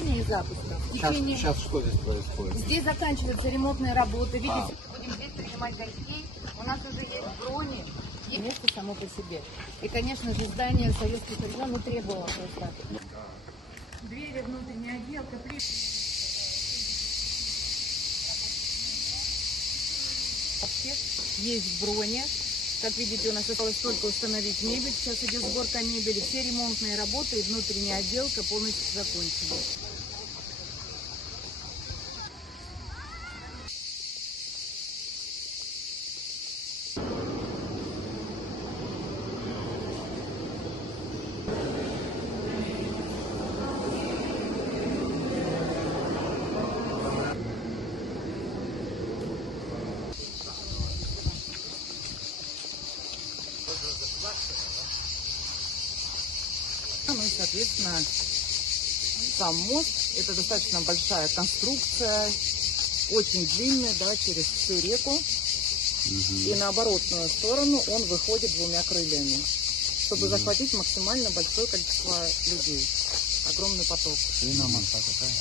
И запуска. Сейчас что здесь происходит? Здесь заканчиваются ремонтные работы. Видите, будем здесь принимать гостей. У нас уже есть брони. И место само по себе. И, конечно же, здание советских времен требовало просто. Двери, внутренняя отделка. Есть брони. Как видите, у нас осталось только установить мебель. Сейчас идет сборка мебели. Все ремонтные работы и внутренняя отделка полностью закончены. Ну и, соответственно, сам мост. Это достаточно большая конструкция, очень длинная, да, через всю реку. И на оборотную сторону он выходит двумя крыльями, чтобы захватить максимально большое количество людей. Огромный поток. Длина моста какая?